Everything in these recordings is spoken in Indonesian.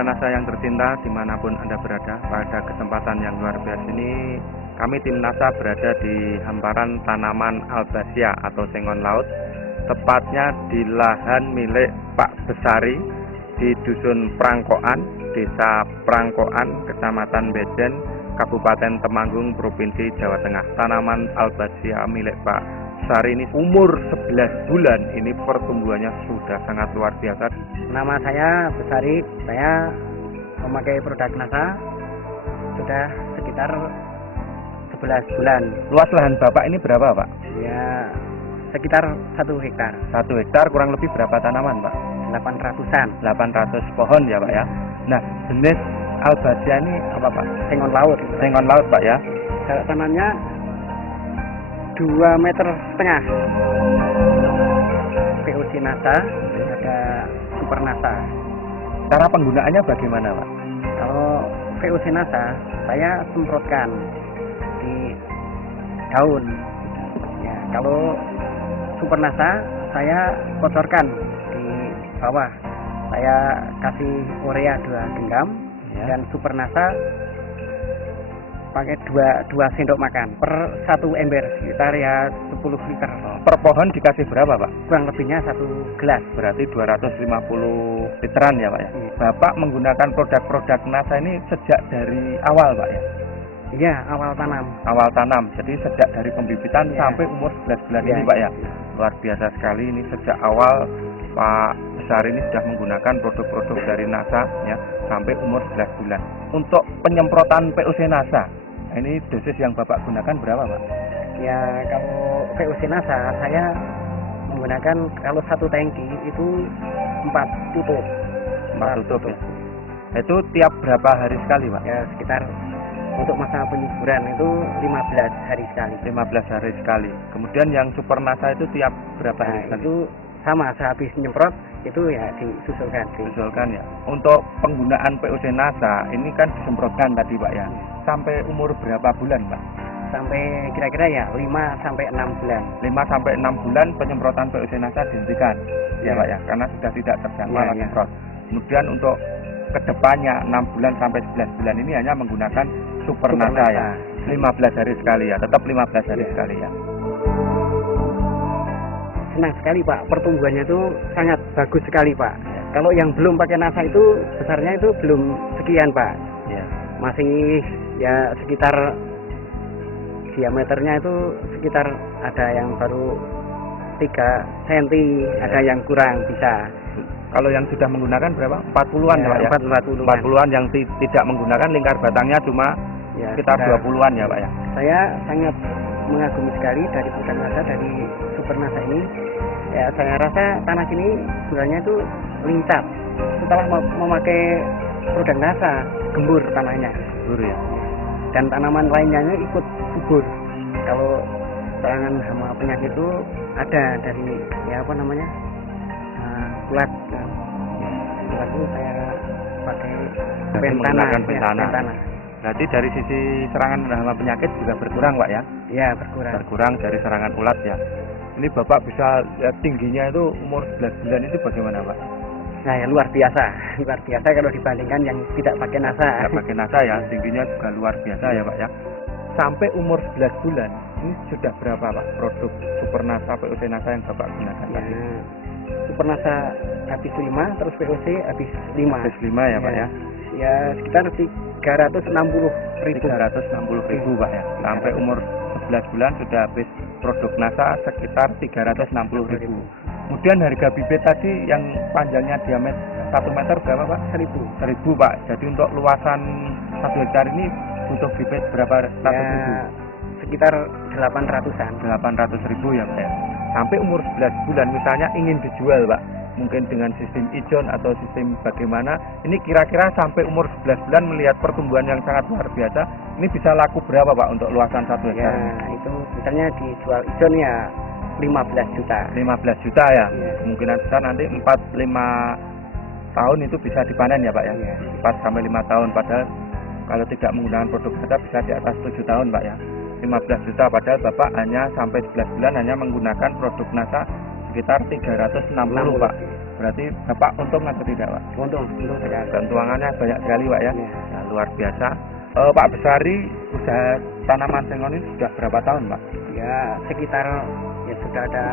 Mitra NASA yang tercinta dimanapun Anda berada, pada kesempatan yang luar biasa ini kami tim NASA berada di hamparan tanaman Albazia atau sengon laut, tepatnya di lahan milik Pak Besari di Dusun Prangkoan, Desa Prangkoan, Kecamatan Bejen, Kabupaten Temanggung, Provinsi Jawa Tengah. Tanaman Albazia milik Pak Besari ini umur 11 bulan, ini pertumbuhannya sudah sangat luar biasa. Nama saya Besari, saya memakai produk NASA sudah sekitar 11 bulan. Luas lahan Bapak ini berapa, Pak? Ya, sekitar 1 hektar. 1 hektar kurang lebih berapa tanaman, Pak? 800-an. 800 pohon ya, Pak ya. Nah, jenis Albazia ini apa, Pak? Sengon laut. Sengon laut, Pak ya. Jarak tanamnya 2,5 meter. POC NASA, ada Super NASA. Cara penggunaannya bagaimana, Pak? Kalau VOC NASA, saya semprotkan di daun. Ya, kalau Super NASA, saya kotorkan di bawah. Saya kasih urea 2 genggam Ya. dan Super NASA pakai 2 sendok makan per 1 ember, sekitar ya 10 liter. Per pohon dikasih berapa, Pak? Kurang lebihnya 1 gelas. Berarti 250 literan ya, Pak ya. Iya. Bapak menggunakan produk-produk NASA ini sejak dari awal, Pak ya. Iya, awal tanam. Awal tanam. Jadi sejak dari pembibitan Ya. sampai umur 11 bulan Ya. ini, Pak ya. Luar biasa sekali ini, sejak awal Pak Besar ini sudah menggunakan produk-produk dari NASA ya sampai umur 11 bulan. Untuk penyemprotan POC NASA, ini dosis yang Bapak gunakan berapa, Pak? Ya, kalau VOC NASA saya menggunakan kalau 1 tangki itu 4 tutup. 4 tutup ya. Itu tiap berapa hari sekali, Pak? Ya, sekitar untuk masa penyuburan itu 15 hari sekali. 15 hari sekali. Kemudian yang Super NASA itu tiap berapa hari Nah, sekali? itu sama, sehabis nyemprot itu ya disusulkan. Usulkan ya. Untuk penggunaan POC NASA ini kan disemprotkan tadi, Pak ya. Sampai umur berapa bulan, Pak? Sampai kira-kira ya 5 sampai 6 bulan. 5 sampai 6 bulan penyemprotan POC NASA dihentikan. Ya, Ya. Pak ya, karena sudah tidak terjangkau Ya, ya. semprot. Kemudian untuk kedepannya 6 bulan sampai 11 bulan ini hanya menggunakan Super NASA ya. 15 hari sekali ya, tetap 15 hari Ya. sekali ya. Senang sekali, Pak, pertumbuhannya itu sangat bagus sekali, Pak. Kalau yang belum pakai NASA itu besarnya itu belum sekian, Pak. Ya. Masih ya sekitar diameternya itu sekitar ada yang baru 3 cm, ada yang kurang bisa. Kalau yang sudah menggunakan berapa? 40-an ya, Pak ya. 40-an. 40-an yang tidak menggunakan lingkar batangnya cuma Ya, sekitar 20-an ya, Pak ya. Saya sangat mengagumi sekali dari produk NASA, dari Super NASA ini. Ya, saya rasa tanah sini sebenarnya itu lincah. Setelah memakai produk NASA, gembur tanahnya. Guru ya. Dan tanaman lainnya ikut subur. Kalau serangan hama penyakit itu ada dari ya apa namanya kulat. Kulat itu saya pakai Jadi pentana. menggunakan Ya, pentana. pentana. Berarti dari sisi serangan hama penyakit juga berkurang, Pak ya. Ya, berkurang. Berkurang dari serangan ulat ya. Ini Bapak bisa lihat tingginya itu umur 11 bulan itu bagaimana, Pak? Nah, ya, luar biasa kalau dibandingkan yang tidak pakai NASA. Tidak pakai NASA ya, tingginya juga luar biasa ya, Pak ya. Sampai umur 11 bulan ini sudah berapa, Pak, produk Super NASA, POC NASA yang Bapak gunakan Ya, tadi? Super NASA habis 5, terus VOC habis 5. Habis 5 ya, Pak ya. Ya, sekitar 360.000. 360.000, Pak ya. Sampai umur 11 bulan sudah habis produk NASA sekitar 360.000. Kemudian harga bibit tadi yang panjangnya diameter 1 meter berapa, Pak? 1.000, Pak. Jadi untuk luasan 1 hektar ini butuh bibit berapa ratus ribu? Ya, sekitar 800-an. 800.000 ya, Pak ya. Sampai umur 11 bulan misalnya ingin dijual, Pak, mungkin dengan sistem ijon atau sistem bagaimana, ini kira-kira sampai umur 11 bulan melihat pertumbuhan yang sangat luar biasa, ini bisa laku berapa, Pak, untuk luasan 1 hektar? Ya, itu misalnya dijual ijon ya 15 juta. 15 juta ya. Ya. Kemungkinan besar nanti 4-5 tahun itu bisa dipanen ya, Pak ya. Ya. 4-5 tahun, padahal kalau tidak menggunakan produk NASA bisa di atas 7 tahun, Pak ya. 15 juta, padahal Bapak hanya sampai 11 bulan hanya menggunakan produk NASA sekitar 360, Pak. berarti Bapak untung atau tidak, Pak? Untung sekali. Dan tuangannya banyak sekali, Pak ya. Iya. Nah, luar biasa. Pak Besari usaha tanaman sengon ini sudah berapa tahun, Pak? Ya sekitar ya sudah ada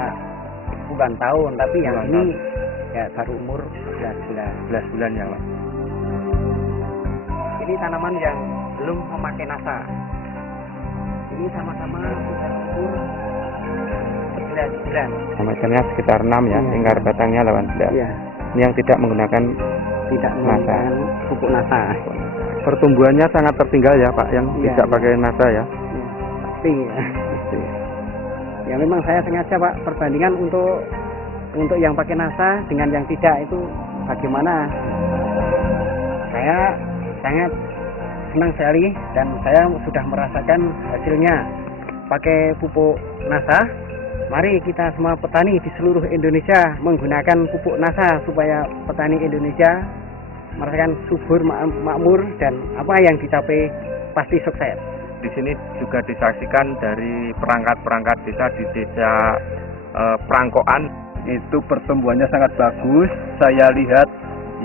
puluhan tahun, tapi yang Puluhan ini ya baru umur 11 bulan ya, Pak. Ini tanaman yang belum memakai nasa. Ini sama-sama sudah umur 11 bulan. Diameternya sekitar 6 ya, Iya. lingkar batangnya 18. Iya, Ini yang tidak menggunakan tidak menggunakan pupuk nasa. pertumbuhannya sangat tertinggal ya, Pak, yang Iya. tidak pakai nasa ya. Ya, pasti ya. Ya memang saya sengaja Pak perbandingan untuk yang pakai nasa dengan yang tidak itu bagaimana. Saya sangat senang sekali dan saya sudah merasakan hasilnya pakai pupuk nasa. Mari kita semua petani di seluruh Indonesia menggunakan pupuk nasa supaya petani Indonesia merasakan subur, makmur, dan apa yang dicapai pasti sukses. Di sini juga disaksikan dari perangkat-perangkat desa di desa Prangkoan itu pertumbuhannya sangat bagus. Saya lihat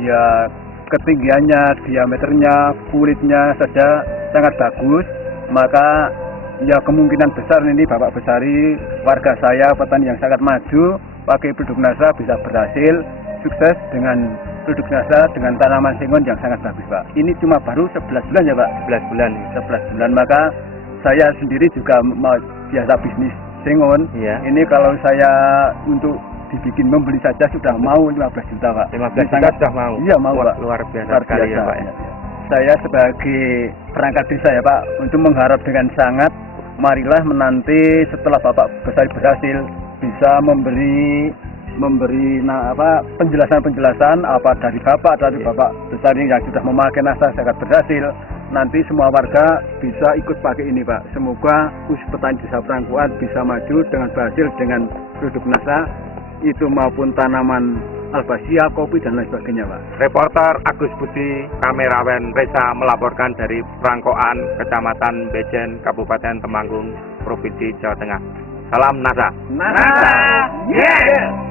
ya ketinggiannya, diameternya, kulitnya saja sangat bagus. Maka ya kemungkinan besar ini Bapak Besari, warga saya petani yang sangat maju pakai produk nasa bisa berhasil sukses dengan produk nasa dengan tanaman sengon yang sangat bagus, Pak. Ini cuma baru 11 bulan ya, Pak. 11 bulan. 11 bulan, maka saya sendiri juga mau biasa bisnis sengon. Iya. Ini kalau saya untuk dibikin membeli saja sudah mau 15 juta, Pak. 15 Ini juta sudah mau. Iya, mau, Wah, Pak. luar biasa Luar sekali biasa, ya, Pak. ya. Saya sebagai perangkat desa ya, Pak, untuk mengharap dengan sangat marilah menanti setelah Bapak Besari berhasil bisa memberi penjelasan apa dari Bapak Besari yang sudah memakai nasa sangat berhasil. Nanti semua warga bisa ikut pakai ini, Pak. Semoga petani desa Prangkoan bisa maju dengan berhasil dengan produk nasa itu maupun tanaman albasia, kopi dan lain sebagainya, Pak. Reporter Agus Budi, kameramen Reza melaporkan dari Prangkoan, Kecamatan Bejen, Kabupaten Temanggung, Provinsi Jawa Tengah. Salam NASA. Nasa, yeah!